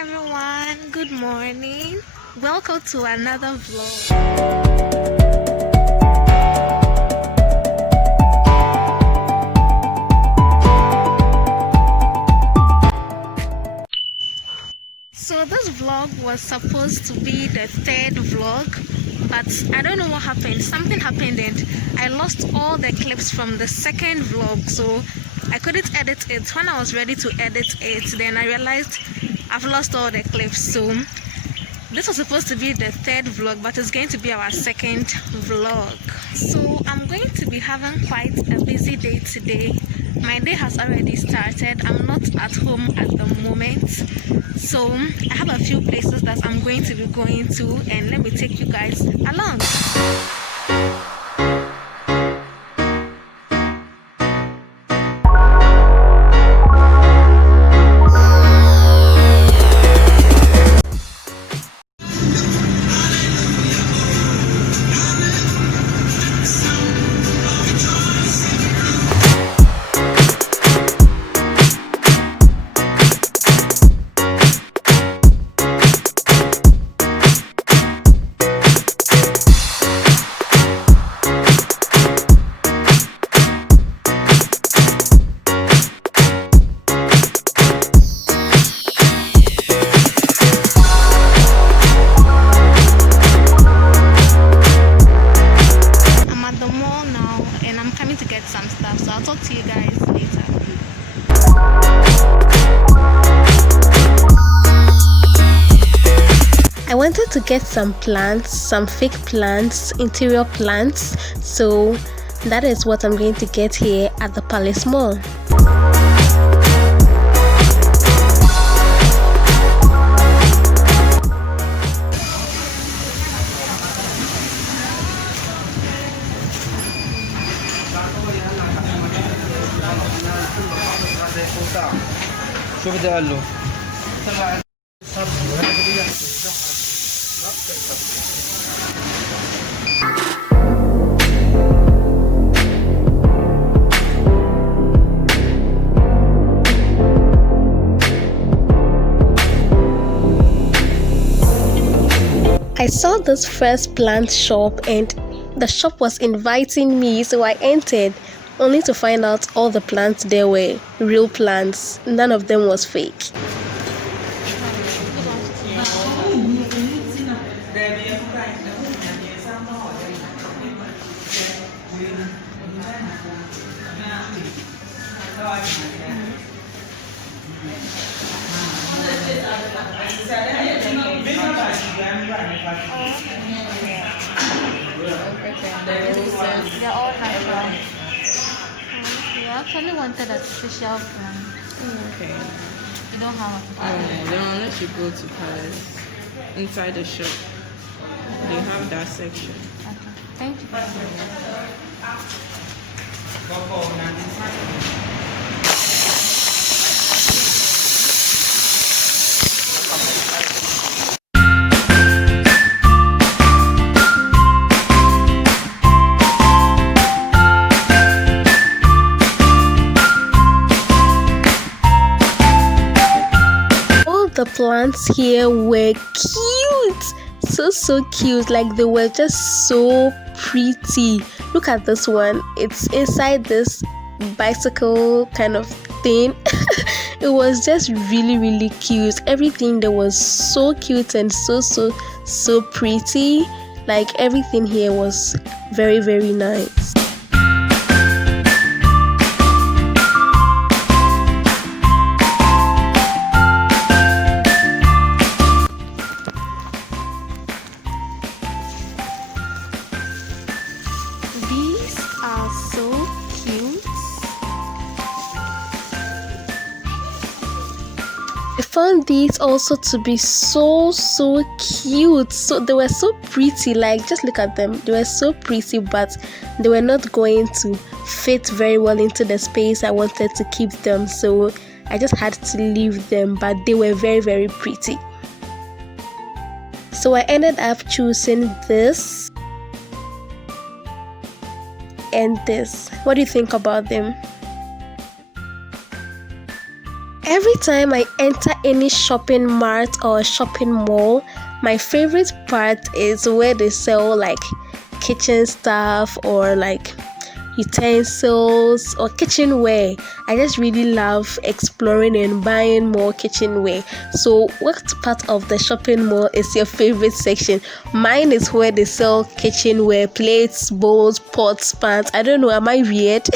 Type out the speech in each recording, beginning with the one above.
everyone, good morning. Welcome to another vlog. So this vlog was supposed to be the third vlog, but I don't know what happened. Something happened and I lost all the clips from the second vlog, so I couldn't edit it. When I was ready to edit it, then I realized I've lost all the clips. So this was supposed to be the third vlog, but it's going to be our second vlog. So I'm going to be having quite a busy day today. My day has already started. I'm not at home at the moment, so I have a few places that I'm going to be going to, and let me take you guys along. So I'll talk to you guys later. I wanted to get some plants, some fake plants, interior plants, so that is what I'm going to get here at the Palace Mall. I saw this first plant shop and the shop was inviting me, so I entered, only to find out all the plants there were real plants. None of them was fake. They're all natural. We actually wanted artificial plant. Okay. You don't have Oh, then unless you go to Paris, inside the shop, they have that section. Okay. Thank you. The plants here were cute, so cute, like they were just so pretty. Look at this one, it's inside this bicycle kind of thing. It was just really cute. Everything there was so cute and so pretty. Like everything here was very nice. I found these also to be so cute. So they were so pretty, like just look at them. They were so pretty, but they were not going to fit very well into the space I wanted to keep them, so I just had to leave them, but they were very pretty. So I ended up choosing this and this. What do you think about them? Every time I enter any shopping mart or shopping mall, my favorite part is where they sell like kitchen stuff or like utensils or kitchenware. I just really love exploring and buying more kitchenware. So what part of the shopping mall is your favorite section? Mine is where they sell kitchenware, plates, bowls, pots, pans. I don't know, am I weird?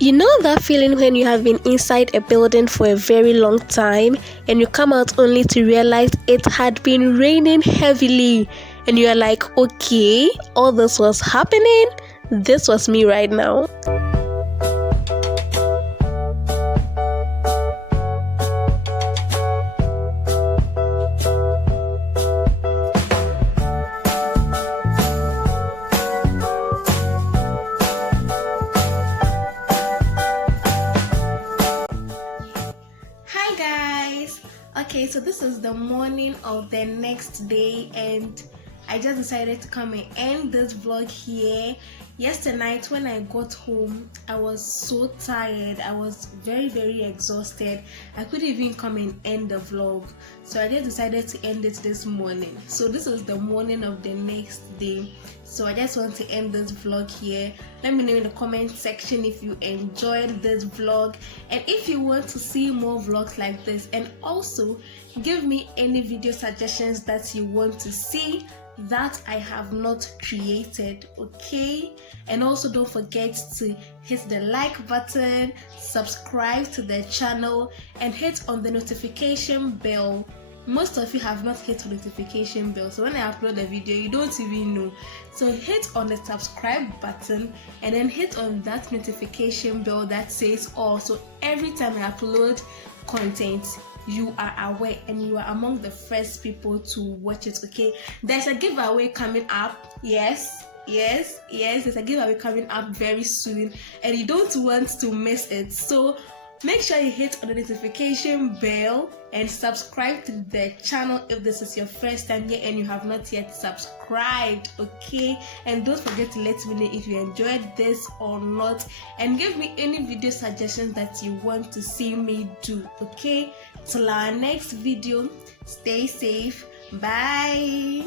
You know that feeling when you have been inside a building for a very long time and you come out only to realize it had been raining heavily and you are like, okay, all this was happening? This was me right now. Okay, so this is the morning of the next day and I just decided to come and end this vlog here. Yesterday night when I got home, I was so tired. I was very exhausted. I couldn't even come and end the vlog. So I just decided to end it this morning. So this is the morning of the next day. So I just want to end this vlog here. Let me know in the comment section if you enjoyed this vlog and if you want to see more vlogs like this, and also give me any video suggestions that you want to see that I have not created, okay? And also don't forget to hit the like button, subscribe to the channel and hit on the notification bell. Most of you have not hit the notification bell, so when I upload a video you don't even know. So hit on the subscribe button and then hit on that notification bell that says all, so every time I upload content you are aware and you are among the first people to watch it, okay? There's a giveaway coming up. Yes, there's a giveaway coming up very soon and you don't want to miss it. So make sure you hit on the notification bell and subscribe to the channel if this is your first time here and you have not yet subscribed, okay? And don't forget to let me know if you enjoyed this or not and give me any video suggestions that you want to see me do, okay? Till our next video, stay safe, bye.